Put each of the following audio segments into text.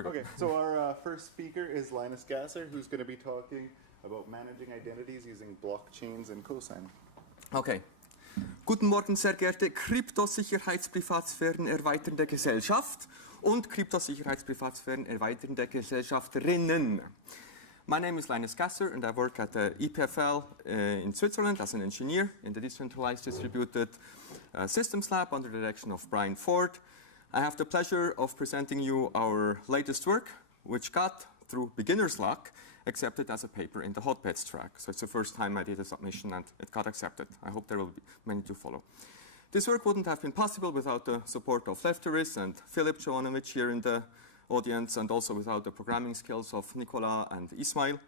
Okay, so our first speaker is Linus, who's going to be talking about managing identities using blockchains and CoSi. Okay. Guten Morgen, sehr geehrte Kryptosicherheitsprivatsphären erweiternde Gesellschaft und Kryptosicherheitsprivatsphären erweiternde Gesellschafterinnen. My name is Linus and I work at the EPFL in Switzerland as an engineer in the Decentralized Distributed Systems Lab under the direction of Brian Ford. I have the pleasure of presenting you our latest work, which got, through beginner's luck, accepted as a paper in the HotPETs track. So it's the first time I did a submission and it got accepted. I hope there will be many to follow. This work wouldn't have been possible without the support of Lefteris and Filip Jovanovic here in the audience, and also without the programming skills of Nicola and Ismail,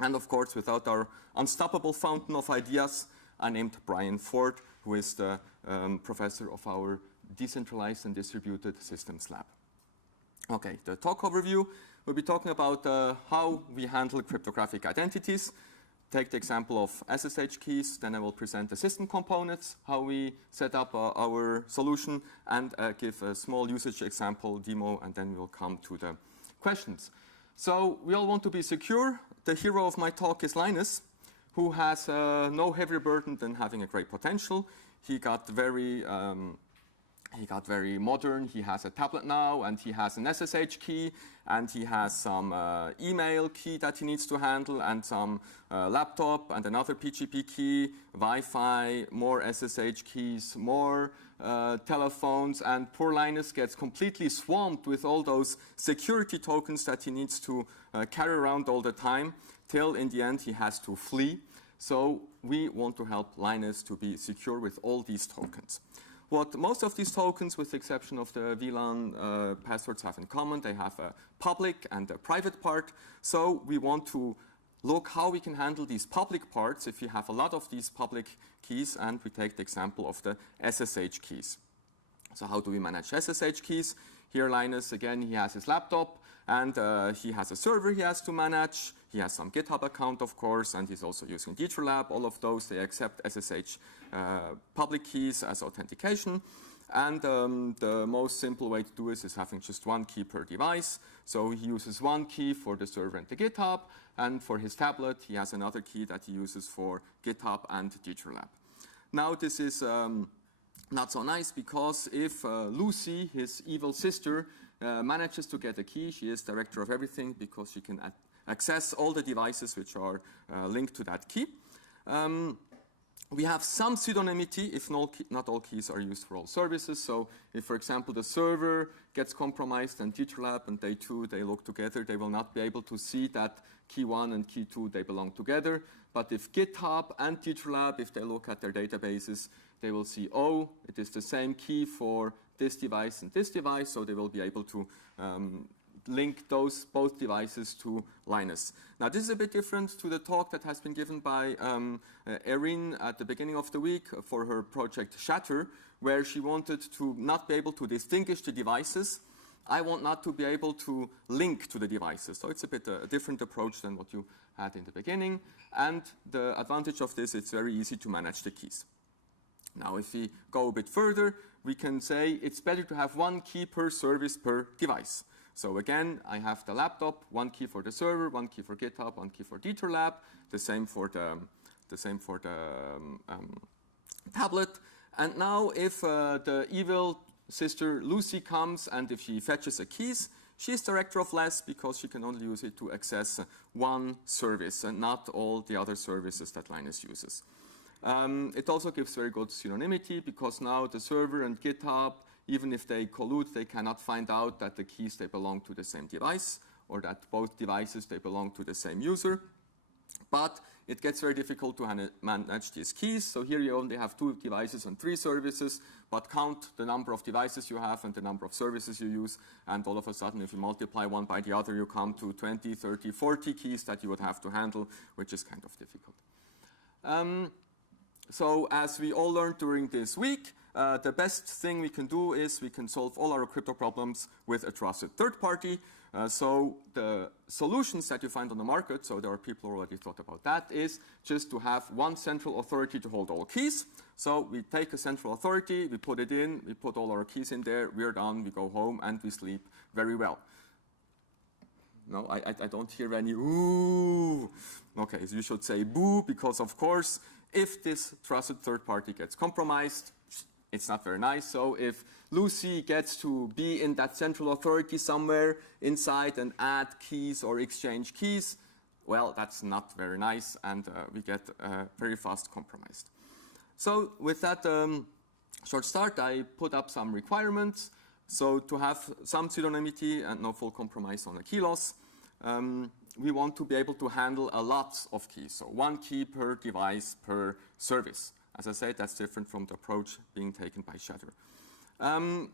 and of course without our unstoppable fountain of ideas named Brian Ford, who is the professor of our Decentralized and Distributed Systems Lab. Okay, the talk overview, we'll be talking about how we handle cryptographic identities. Take the example of SSH keys, then I will present the system components, how we set up our solution, and give a small usage example demo, and then we'll come to the questions. So we all want to be secure. The hero of my talk is Linus, who has no heavier burden than having a great potential. He got very modern. He has a tablet now, and he has an SSH key, and he has some email key that he needs to handle, and some laptop, and another PGP key, Wi-Fi, more SSH keys, more telephones, and poor Linus gets completely swamped with all those security tokens that he needs to carry around all the time, till in the end he has to flee. So we want to help Linus to be secure with all these tokens. What most of these tokens, with the exception of the VLAN passwords, have in common, they have a public and a private part. So we want to look how we can handle these public parts if you have a lot of these public keys, and we take the example of the SSH keys. So how do we manage SSH keys? Here Linus, again, he has his laptop, and he has a server he has to manage. He has some GitHub account, of course, and he's also using DetroLab. All of those, they accept SSH public keys as authentication. And the most simple way to do this is having just one key per device. So he uses one key for the server and the GitHub, and for his tablet, he has another key that he uses for GitHub and DetroLab. Now, this is not so nice, because if Lucy, his evil sister, manages to get a key, she is director of everything, because she can access all the devices which are linked to that key. We have some pseudonymity if not all keys are used for all services. So if, for example, the server gets compromised and DetroLab and day2, they look together, they will not be able to see that key 1 and key 2, they belong together. But if GitHub and DetroLab, if they look at their databases, they will see, oh, it is the same key for this device and this device, so they will be able to link both devices to Linus. Now, this is a bit different to the talk that has been given by Erin at the beginning of the week for her project Shatter, where she wanted to not be able to distinguish the devices. I want not to be able to link to the devices. So it's a bit a different approach than what you had in the beginning. And the advantage of this, it's very easy to manage the keys. Now, if we go a bit further, we can say it's better to have one key per service per device. So again, I have the laptop, one key for the server, one key for GitHub, one key for DetroLab, the same for the tablet. And now, if the evil sister Lucy comes and if she fetches a keys, she's director of less, because she can only use it to access one service and not all the other services that Linus uses. It also gives very good pseudonymity, because now the server and GitHub, even if they collude, they cannot find out that the keys, they belong to the same device, or that both devices, they belong to the same user. But it gets very difficult to manage these keys. So here you only have 2 devices and 3 services, but count the number of devices you have and the number of services you use, and all of a sudden, if you multiply one by the other, you come to 20, 30, 40 keys that you would have to handle, which is kind of difficult. So as we all learned during this week, the best thing we can do is we can solve all our crypto problems with a trusted third party. So the solutions that you find on the market, so there are people who already thought about that, is just to have one central authority to hold all keys. So we take a central authority, we put it in, we put all our keys in there, we're done, we go home, and we sleep very well. No, I don't hear any ooh. Okay, so you should say boo, because of course, if this trusted third party gets compromised, it's not very nice. So if Lucy gets to be in that central authority somewhere inside and add keys or exchange keys, well, that's not very nice, and we get very fast compromised. So with that short start, I put up some requirements. So to have some pseudonymity and no full compromise on the key loss, we want to be able to handle a lot of keys. So one key per device per service. As I said, that's different from the approach being taken by Shatter.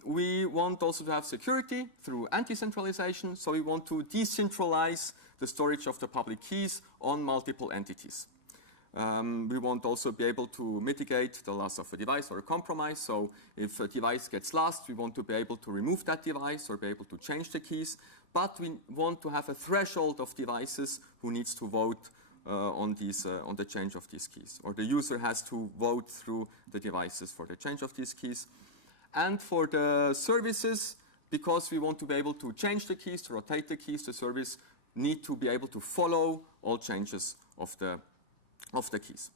We want also to have security through anti-centralization. So we want to decentralize the storage of the public keys on multiple entities. We want also be able to mitigate the loss of a device or a compromise. So if a device gets lost, we want to be able to remove that device or be able to change the keys. But we want to have a threshold of devices who needs to vote on the change of these keys. Or the user has to vote through the devices for the change of these keys. And for the services, because we want to be able to change the keys, to rotate the keys, the service need to be able to follow all changes of the keys.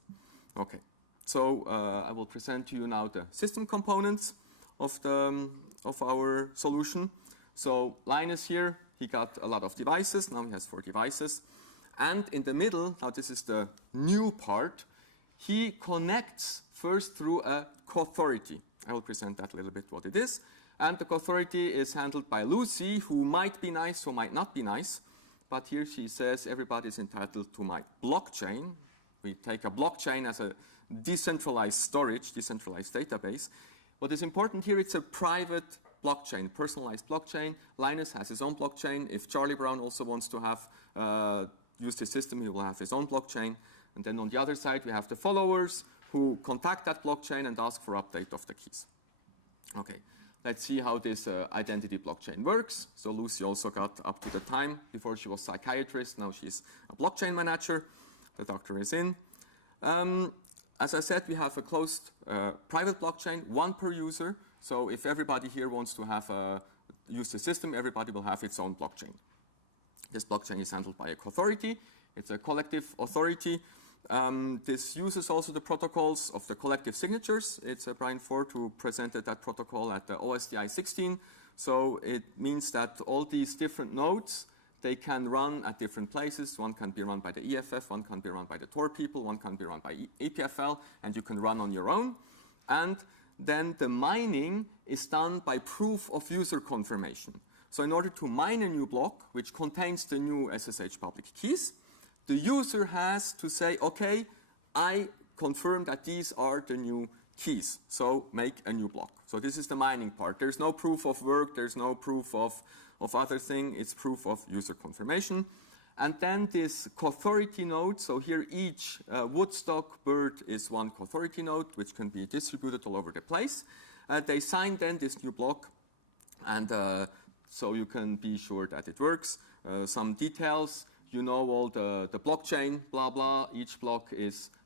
Okay, so I will present to you now the system components of our solution. So Linus here, he got a lot of devices. Now he has 4 devices. And in the middle, now this is the new part, he connects first through a co-authority. I will present that a little bit what it is. And the co-authority is handled by Lucy, who might be nice or might not be nice. But here she says everybody is entitled to my blockchain. We take a blockchain as a decentralized storage, decentralized database. What is important here, it's a private blockchain, personalized blockchain. Linus has his own blockchain. If Charlie Brown also wants to have use the system, he will have his own blockchain. And then on the other side, we have the followers who contact that blockchain and ask for update of the keys. Okay, let's see how this identity blockchain works. So Lucy also got up to the time. Before she was psychiatrist, now she's a blockchain manager. The doctor is in. As I said, we have a closed private blockchain, 1 per user. So if everybody here wants to have use the system, everybody will have its own blockchain. This blockchain is handled by a co-authority. It's a collective authority. This uses also the protocols of the collective signatures. It's Brian Ford who presented that protocol at the OSDI 16. So it means that all these different nodes, they can run at different places. One can be run by the EFF, one can be run by the Tor people, one can be run by EPFL, and you can run on your own. And then the mining is done by proof of user confirmation. So in order to mine a new block, which contains the new SSH public keys, the user has to say, okay, I confirm that these are the new keys, so make a new block. So this is the mining part. There's no proof of work, there's no proof of other thing, it's proof of user confirmation. And then this co-authority node, so here each Woodstock bird is 1 co-authority node, which can be distributed all over the place. They sign then this new block, and so you can be sure that it works. Some details, you know all the blockchain, blah, blah. Each block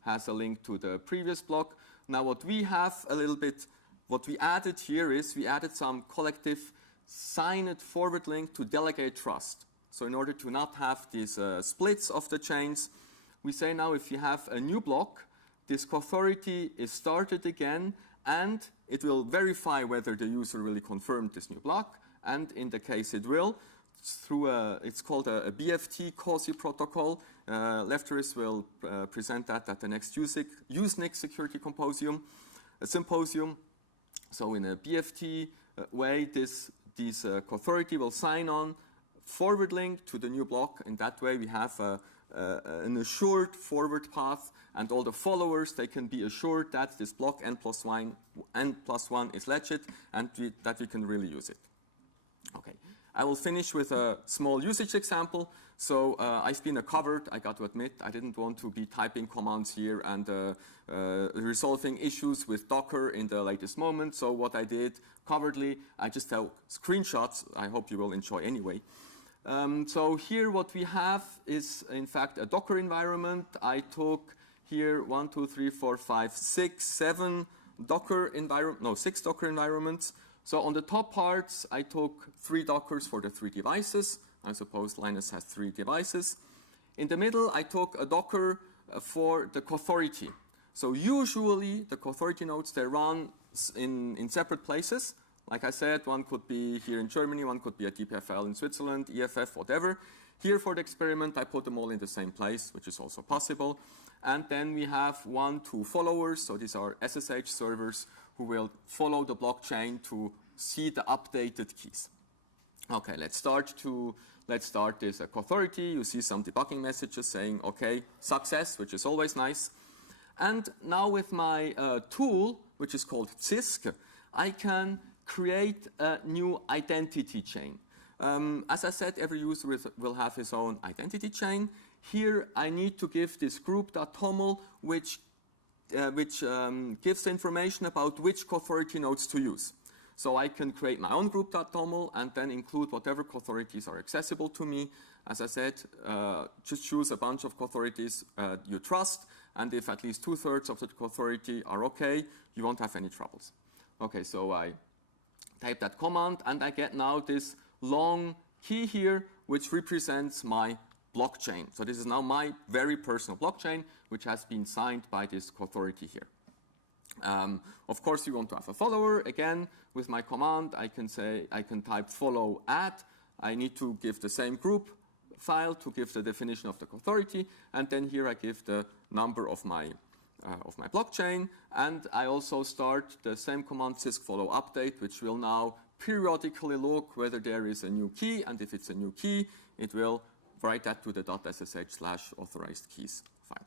has a link to the previous block. Now what we have a little bit, what we added here is we added some collective signed forward link to delegate trust. So in order to not have these splits of the chains, we say now if you have a new block, this co-authority is started again, and it will verify whether the user really confirmed this new block. And in the case it will, through it's called a BFT CoSi protocol. Lefteris will present that at the next Usenix Security Symposium. So in a BFT way, this co-authority will sign on forward link to the new block, and that way we have an assured forward path, and all the followers, they can be assured that this block n+1 is legit, and that we can really use it. Okay, I will finish with a small usage example. So I've been covered, I got to admit, I didn't want to be typing commands here and resolving issues with Docker in the latest moment. So what I did covertly, I just took screenshots. I hope you will enjoy anyway. So here what we have is in fact a Docker environment. I took here 6 Docker environments. So on the top parts, I took 3 Dockers for the 3 devices. I suppose Linus has 3 devices. In the middle, I took a Docker for the authority. So usually, the authority nodes, they run in separate places. Like I said, one could be here in Germany, one could be at DPFL in Switzerland, EFF, whatever. Here for the experiment, I put them all in the same place, which is also possible. And then we have 1, 2 followers. So these are SSH servers who will follow the blockchain to see the updated keys. Okay, let's start this authority. You see some debugging messages saying, okay, success, which is always nice. And now with my tool, which is called CISC, I can create a new identity chain. As I said, every user will have his own identity chain. Here I need to give this group.toml, which gives information about which authority nodes to use. So I can create my own group.toml and then include whatever authorities are accessible to me. As I said, just choose a bunch of authorities you trust, and if at least 2/3 of the authority are okay, you won't have any troubles. Okay, so I type that command, and I get now this long key here, which represents my blockchain. So this is now my very personal blockchain, which has been signed by this authority here. Of course, you want to have a follower. Again, with my command, I can type follow add. I need to give the same group file to give the definition of the authority, and then here I give the number of my blockchain, and I also start the same command sysc follow update, which will now periodically look whether there is a new key, and if it's a new key, it will write that to the .sh/authorized keys file.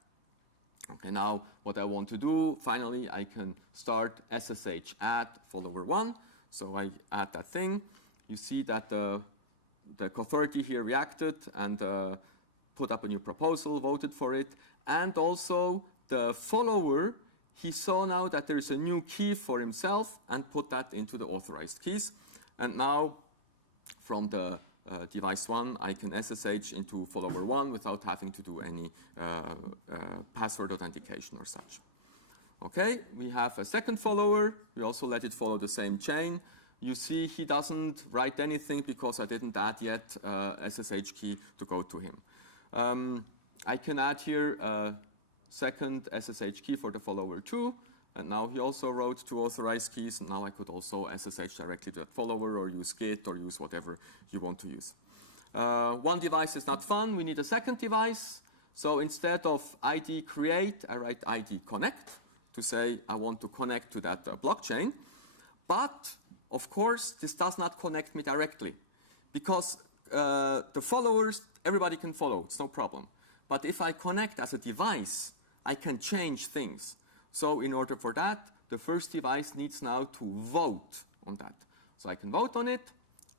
Okay, now what I want to do, finally, I can start SSH add follower 1. So I add that thing. You see that the authority here reacted and put up a new proposal, voted for it. And also the follower, he saw now that there is a new key for himself and put that into the authorized keys. And now from the device 1, I can SSH into follower 1 without having to do any password authentication or such. Okay, we have a second follower. We also let it follow the same chain. You see he doesn't write anything because I didn't add yet SSH key to go to him. I can add here a second SSH key for the follower 2. And now he also wrote 2 authorized keys, and now I could also SSH directly to that follower or use Git or use whatever you want to use. One device is not fun, we need a second device. So instead of ID create, I write ID connect to say I want to connect to that blockchain. But, of course, this does not connect me directly because the followers, everybody can follow, it's no problem. But if I connect as a device, I can change things. So in order for that, the first device needs now to vote on that. So I can vote on it.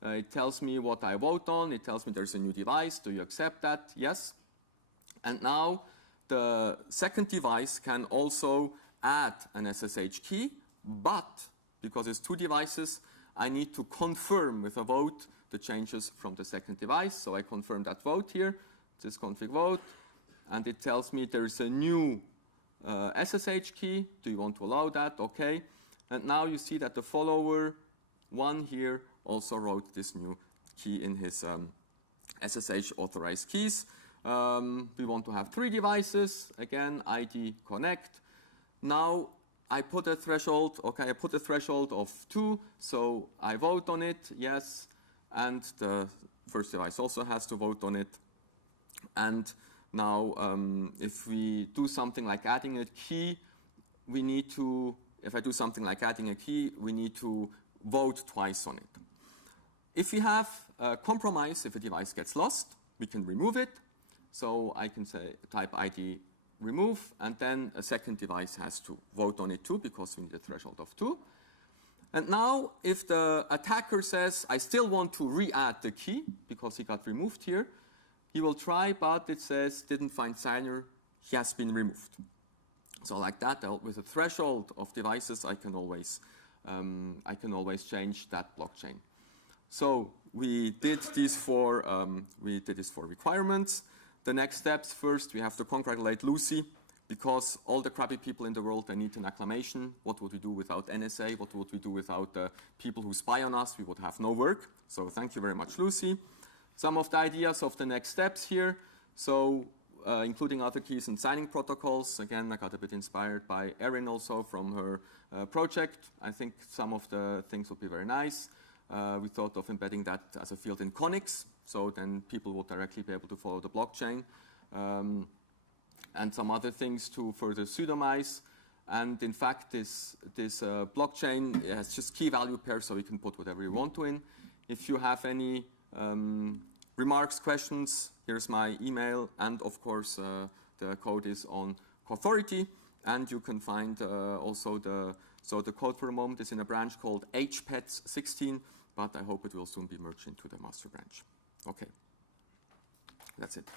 It tells me what I vote on. It tells me there's a new device. Do you accept that? Yes. And now the second device can also add an SSH key, but because it's 2 devices, I need to confirm with a vote the changes from the second device. So I confirm that vote here, sysconfig vote, and it tells me there's a new SSH key. Do you want to allow that? Okay. And now you see that the follower 1 here also wrote this new key in his SSH authorized keys. We want to have 3 devices. Again, ID connect. Now I put a threshold. Okay, I put a threshold of 2. So I vote on it. Yes. And the first device also has to vote on it. And now, if we do something like adding a key, we need to, if I do something like adding a key, we need to vote twice on it. If we have a compromise, if a device gets lost, we can remove it. So I can say type ID remove, and then a second device has to vote on it too, because we need a threshold of 2. And now, if the attacker says, I still want to re-add the key, because he got removed here, he will try, but it says didn't find signer, he has been removed. So like that, with a threshold of devices, I can always change that blockchain. So we did this for requirements. The next steps, first we have to congratulate Lucy, because all the crappy people in the world, they need an acclamation. What would we do without NSA? What would we do without the people who spy on us? We would have no work. So thank you very much, Lucy. some of the ideas of the next steps here. So including other keys and signing protocols. Again, I got a bit inspired by Erin also from her project. I think some of the things would be very nice. We thought of embedding that as a field in Conics, so then people would directly be able to follow the blockchain. And some other things to further pseudomize. And in fact, this blockchain has just key value pairs, so you can put whatever you want to in. If you have any remarks, questions, here's my email, and of course the code is on Authority, and you can find also the code for the moment is in a branch called HPETs 16, but I hope it will soon be merged into the master branch. Okay, that's it.